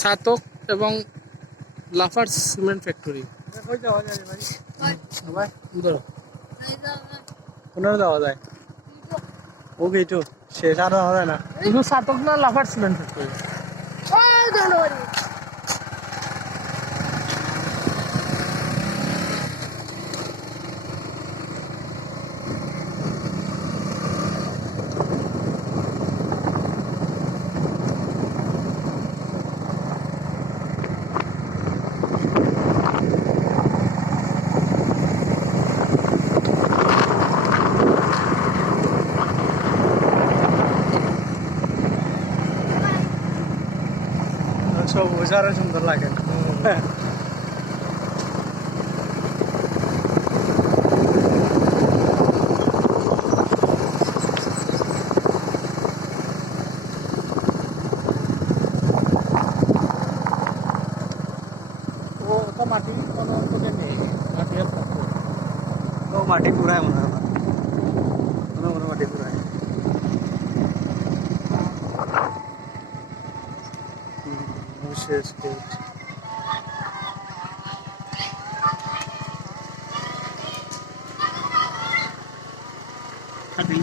চাতক এবং Lafarge cement factory. কোনটা যাওয়া যায়? ওকে তো শেষ আর যাওয়া যায় না। এগুলো চাতক না লাফার সিমেন্ট ফ্যাক্টরি? সবুজ আরো সুন্দর লাগে। ওটা মাটি কোনো অন্তকে নেই, মাটি আর পাথর। ও মাটি পুরায় মনে হয় আমার। মনে মনে মাটি পুরায়। শেষ খাটি